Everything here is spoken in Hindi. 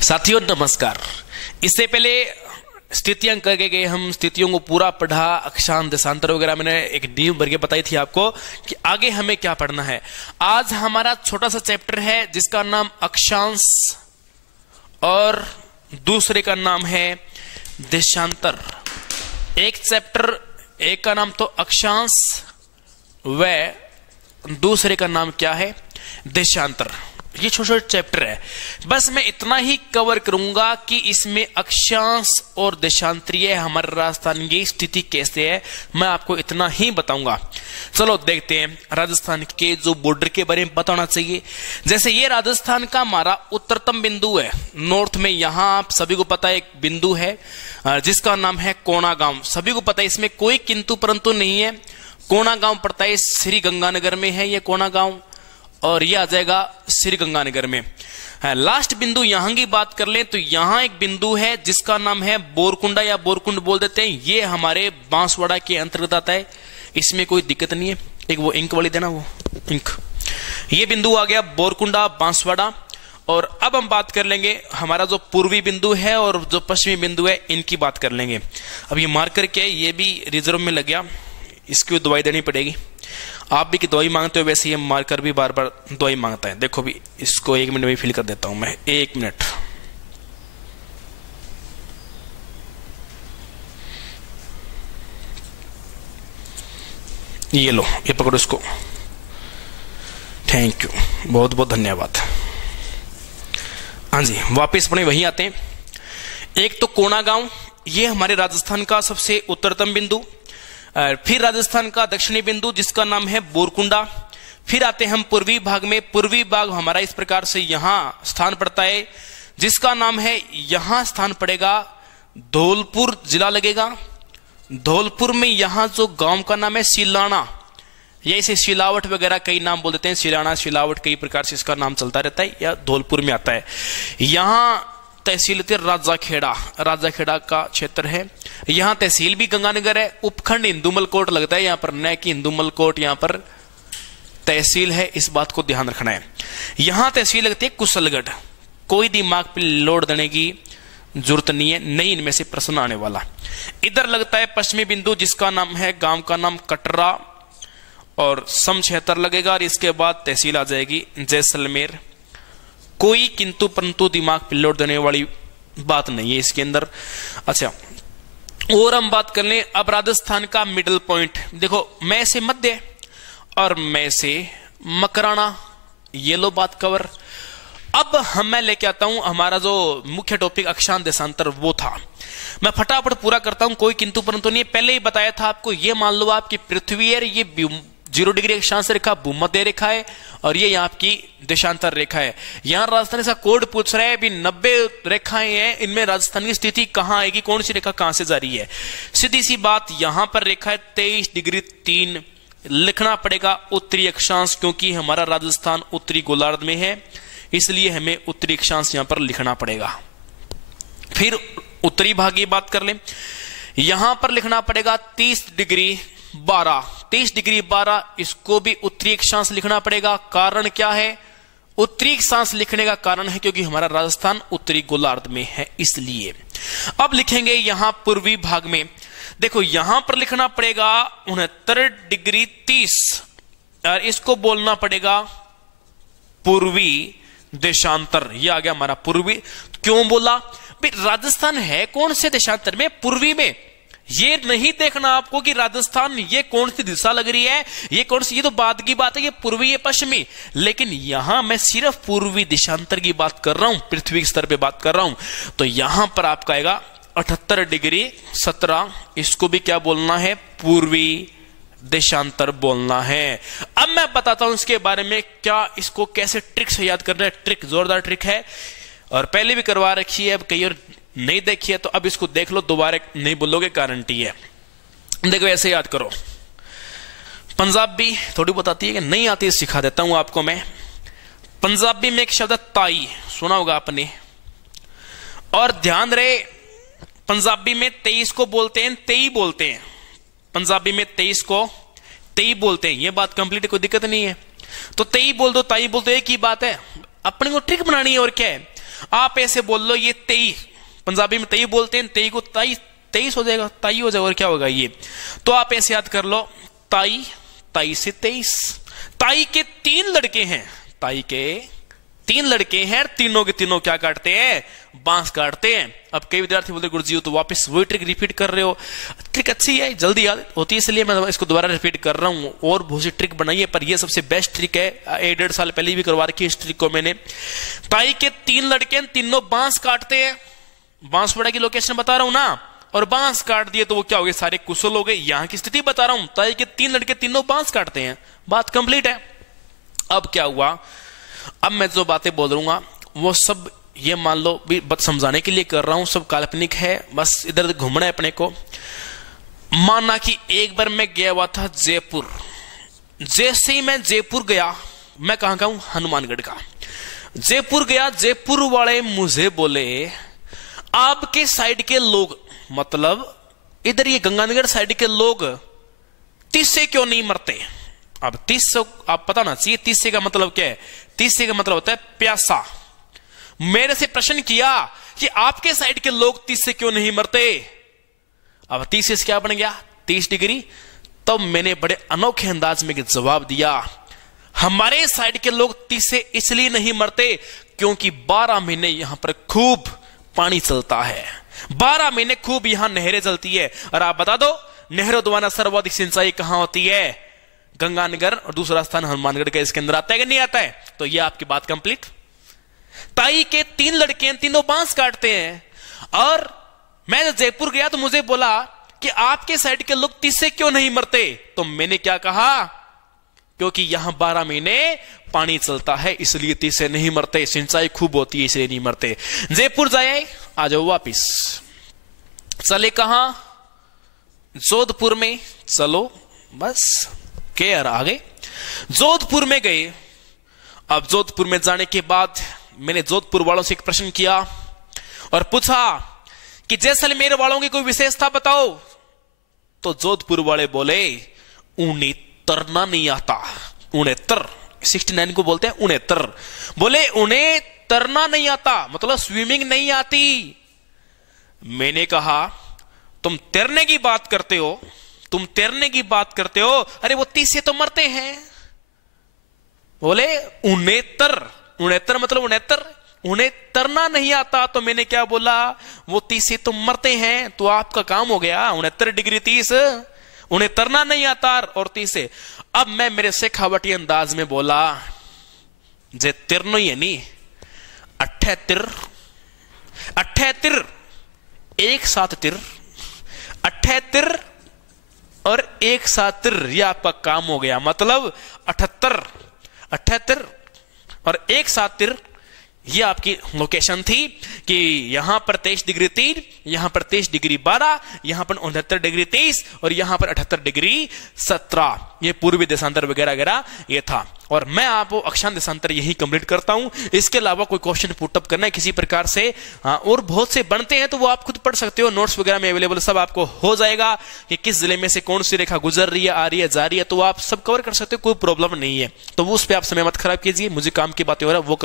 साथियों नमस्कार। इससे पहले स्थितियां करके गए, हम स्थितियों को पूरा पढ़ा, अक्षांश देशांतर वगैरह मैंने एक नींव भर के बताई थी आपको कि आगे हमें क्या पढ़ना है। आज हमारा छोटा सा चैप्टर है जिसका नाम अक्षांश और दूसरे का नाम है देशांतर। एक चैप्टर, एक का नाम तो अक्षांश व दूसरे का नाम क्या है, देशांतर। ये छोटे छोटे चैप्टर है, बस मैं इतना ही कवर करूंगा कि इसमें अक्षांश और देशांतरीय हमारे राजस्थान की स्थिति कैसे है, मैं आपको इतना ही बताऊंगा। चलो देखते हैं। राजस्थान के जो बॉर्डर के बारे में बताना चाहिए। जैसे ये राजस्थान का हमारा उत्तरतम बिंदु है, नॉर्थ में। यहां आप सभी को पता है एक बिंदु है जिसका नाम है कोना गांव। सभी को पता है, इसमें कोई किंतु परंतु नहीं है। कोना गांव पड़ता है श्री गंगानगर में है ये कोना गांव, और ये आ जाएगा श्री गंगानगर में। लास्ट बिंदु यहां की बात कर लें तो यहां एक बिंदु है जिसका नाम है बोरकुंडा या बोरकुंड बोल देते हैं। ये हमारे बांसवाड़ा के अंतर्गत आता है, इसमें कोई दिक्कत नहीं है। एक वो इंक वाली देना, वो इंक। ये बिंदु आ गया बोरकुंडा बांसवाड़ा। और अब हम बात कर लेंगे हमारा जो पूर्वी बिंदु है और जो पश्चिमी बिंदु है, इनकी बात कर लेंगे। अब ये मार्कर के ये भी रिजर्व में लग गया, इसकी दवाई देनी पड़ेगी। आप भी की दवाई मांगते हो, वैसे ये मार्कर भी बार बार दवाई मांगता है। देखो भी, इसको 1 मिनट में फिल कर देता हूं मैं। 1 मिनट। ये लो, ये पकड़ो इसको। थैंक यू, बहुत बहुत धन्यवाद। हाँ जी, वापस अपने वहीं आते हैं। एक तो कोना गांव, ये हमारे राजस्थान का सबसे उत्तरतम बिंदु। फिर राजस्थान का दक्षिणी बिंदु जिसका नाम है बोरकुंडा। फिर आते हैं हम पूर्वी भाग में। पूर्वी भाग हमारा इस प्रकार से यहां स्थान पड़ता है जिसका नाम है, यहां स्थान पड़ेगा धौलपुर जिला लगेगा। धौलपुर में यहां जो गांव का नाम है सिलाना, या इसे सिलावट वगैरह कई नाम बोल देते हैं, सिलाना सिलावट कई प्रकार से इसका नाम चलता रहता है, या धौलपुर में आता है। यहां तहसील राजाखेड़ा, राजाखेड़ा का क्षेत्र है। यहां तहसील भी गंगानगर है। उपखंड हिंदुमल कोट लगता है यहाँ पर, न कि हिंदुमल कोट, यहाँ पर तहसील है, इस बात को ध्यान रखना है। यहां तहसील लगती है कुशलगढ़। कोई दिमाग पे लोड देने की जरूरत नहीं है, नहीं इनमें से प्रश्न आने वाला। इधर लगता है पश्चिमी बिंदु जिसका नाम है, गांव का नाम कटरा और सम क्षेत्र लगेगा, और इसके बाद तहसील आ जाएगी जैसलमेर। कोई किंतु परंतु दिमाग पे लोड देने वाली बात नहीं है इसके अंदर। अच्छा, और हम बात कर लें अब राजस्थान का मिडिल पॉइंट। देखो, मैं से मध्य और मैं से मकराना, ये लो बात कवर। अब मैं लेके आता हूं हमारा जो मुख्य टॉपिक अक्षांश देशांतर, वो था। मैं फटाफट पूरा करता हूं, कोई किंतु परंतु नहीं। पहले ही बताया था आपको, ये मान लो आपकी पृथ्वी है, ये 0 डिग्री अक्षांश रेखा भूमध्य रेखा है, और ये यहाँ आपकी देशांतर रेखा है। यहां राजस्थान का कोड पूछ रहा है, अभी 90 रेखाएं हैं, इनमें राजस्थान की स्थिति कहां आएगी, कौन सी रेखा कहां से जा रही है। सीधी सी बात, यहां पर रेखा है 23 डिग्री 3, लिखना पड़ेगा उत्तरी अक्षांश, क्योंकि हमारा राजस्थान उत्तरी गोलार्ध में है, इसलिए हमें उत्तरी अक्षांश यहां पर लिखना पड़ेगा। फिर उत्तरी भाग की बात कर ले, यहां पर लिखना पड़ेगा 30 डिग्री 12, 30 डिग्री 12, इसको भी उत्तरी अक्षांश लिखना पड़ेगा। कारण क्या है? उत्तरी अक्षांश लिखने का कारण है क्योंकि हमारा राजस्थान उत्तरी गोलार्ध में है, इसलिए। अब लिखेंगे यहां पूर्वी भाग में। देखो, यहां पर लिखना पड़ेगा 69 डिग्री 30, और इसको बोलना पड़ेगा पूर्वी देशांतर। यह आ गया हमारा पूर्वी। क्यों बोला भाई? राजस्थान है कौन से देशांतर में? पूर्वी में। ये नहीं देखना आपको कि राजस्थान ये कौन सी दिशा लग रही है, ये कौन सी, ये तो बाद की बात है, ये पूर्वी, ये पश्चिमी। लेकिन यहां मैं सिर्फ पूर्वी देशांतर की बात कर रहा हूं, पृथ्वी स्तर पे बात कर रहा हूं। तो यहां पर आपका आएगा 78 डिग्री 17, इसको भी क्या बोलना है? पूर्वी देशांतर बोलना है। अब मैं बताता हूं इसके बारे में, क्या इसको कैसे ट्रिक से याद करना है। ट्रिक जोरदार ट्रिक है, और पहले भी करवा रखी है, अब कई और नहीं देखी है तो अब इसको देख लो, दोबारा नहीं बोलोगे, गारंटी है। देखो, ऐसे याद करो। पंजाबी थोड़ी बहुत आती है कि नहीं आती है, सिखा देता हूं आपको मैं। पंजाबी में एक शब्द है ताई, सुना होगा आपने। और ध्यान रहे, पंजाबी में 23 को बोलते हैं तेई बोलते हैं। पंजाबी में 23 को तेई बोलते हैं, यह बात कंप्लीट, कोई दिक्कत नहीं है। तो तेई बोल दो, ताई बोल दो, एक ही बात है। अपने को ट्रिक बनानी है, और क्या है। आप ऐसे बोल लो ये 23, पंजाबी में 23 बोलते हैं, 23 को 23 हो जाएगा, ताई हो जाएगा, और क्या होगा ये। तो आप ऐसे याद कर लो, ताई, ताई से 23। ताई के 3 लड़के हैं, ताई के 3 लड़के हैं, तीनों के तीनों क्या काटते हैं, बांस काटते हैं। अब कई विद्यार्थी बोलते गुरुजी तो वापस वही ट्रिक रिपीट कर रहे हो। ट्रिक अच्छी है, जल्दी याद होती है, इसलिए मैं इसको दोबारा रिपीट कर रहा हूं। और बहुत सी ट्रिक बनाई है, पर यह सबसे बेस्ट ट्रिक है, 1.5 साल पहले भी करवा रखी है इस ट्रिक को मैंने। ताई के 3 लड़के हैं, तीनों बांस काटते हैं, बांसवाड़ा की लोकेशन बता रहा हूं ना, और बांस काट दिए तो वो क्या हो गए, सारे कुशल हो गए। यहां की स्थिति बता रहा हूं, ताई के 3 लड़के तीनों बांस काटते हैं, बात कंप्लीट है। अब क्या हुआ, अब मैं जो बातें बोल दूंगा वो सब ये मान लो भी बस समझाने के लिए कर रहा हूं, सब काल्पनिक है, बस इधर उधर घूमना है अपने को। माना कि एक बार मैं गया हुआ था जयपुर, जैसे ही मैं जयपुर गया, मैं कहां का हूं, हनुमानगढ़ का। जयपुर गया, जयपुर वाले मुझे बोले आपके साइड के लोग, मतलब इधर ये गंगानगर साइड के लोग 30 से क्यों नहीं मरते। अब 30 आप पता ना चाहिए 30 का मतलब क्या है, 30 का मतलब होता है प्यासा। मेरे से प्रश्न किया कि आपके साइड के लोग 30 से क्यों नहीं मरते। अब 30 से क्या बन गया, 30 डिग्री। तब मैंने बड़े अनोखे अंदाज में जवाब दिया, हमारे साइड के लोग 30 से इसलिए नहीं मरते क्योंकि 12 महीने यहां पर खूब पानी चलता है, 12 महीने खूब यहां नहरें चलती है। और आप बता दो नहरों द्वारा सर्वाधिक सिंचाई कहां होती है, गंगानगर, और दूसरा स्थान हनुमानगढ़ का इसके अंदर आता है कि नहीं आता है। तो ये आपकी बात कंप्लीट। ताई के 3 लड़के हैं, तीनों बांस काटते हैं, और मैं जयपुर गया तो मुझे बोला कि आपके साइड के लोग 30 से क्यों नहीं मरते। तो मैंने क्या कहा, क्योंकि यहां 12 महीने पानी चलता है इसलिए 30 से नहीं मरते, सिंचाई खूब होती है इसलिए नहीं मरते। जयपुर जाए, आ जाओ वापिस। चले कहां, जोधपुर में, चलो बस केयर आ गए, जोधपुर में गए। अब जोधपुर में जाने के बाद मैंने जोधपुर वालों से एक प्रश्न किया और पूछा कि जैसलमेर वालों की कोई विशेषता बताओ। तो जोधपुर वाले बोले उन्हें तरना नहीं आता, उन्हें 69 को बोलते हैं उन्हें बोले उन्हें तरना नहीं आता, मतलब स्विमिंग नहीं आती। मैंने कहा तुम तैरने की बात करते हो, तुम तैरने की बात करते हो, अरे वो 30 से तो मरते हैं। बोले 69 मतलब 69, उन्हें तरना नहीं आता। तो मैंने क्या बोला, वो 30 से तो मरते हैं, तो आपका काम हो गया 69 डिग्री 30, उन्हें तरना नहीं आता और 30 से। अब मैं मेरे शेखावटी अंदाज में बोला, जे तिरनो ही है नी 78 एक साथ तिर, 78 और एक साथ तिर, यह आपका काम हो गया। मतलब 78 और एक साथ तिर, यह आपकी लोकेशन थी कि यहां पर 23 डिग्री 3, यहां पर 23 डिग्री 12, यहां पर 69 डिग्री 23 और यहां पर 78 डिग्री 17। यह पूर्वी देशांतर वगैरह वगैरह ये था। और मैं आपको अक्षांश देशांतर यही कंप्लीट करता हूं। इसके अलावा कोई क्वेश्चन पुटअप करना है किसी प्रकार से, और बहुत से बनते हैं तो वो आप खुद पढ़ सकते हो, नोट्स वगैरह में अवेलेबल सब आपको हो जाएगा कि किस जिले में से कौन सी रेखा गुजर रही है, आ रही है, जा रही है, तो आप सब कवर कर सकते हो, कोई प्रॉब्लम नहीं है। तो वो उस पर आप समय मत खराब कीजिए, मुझे काम की बातें हो रहा है वो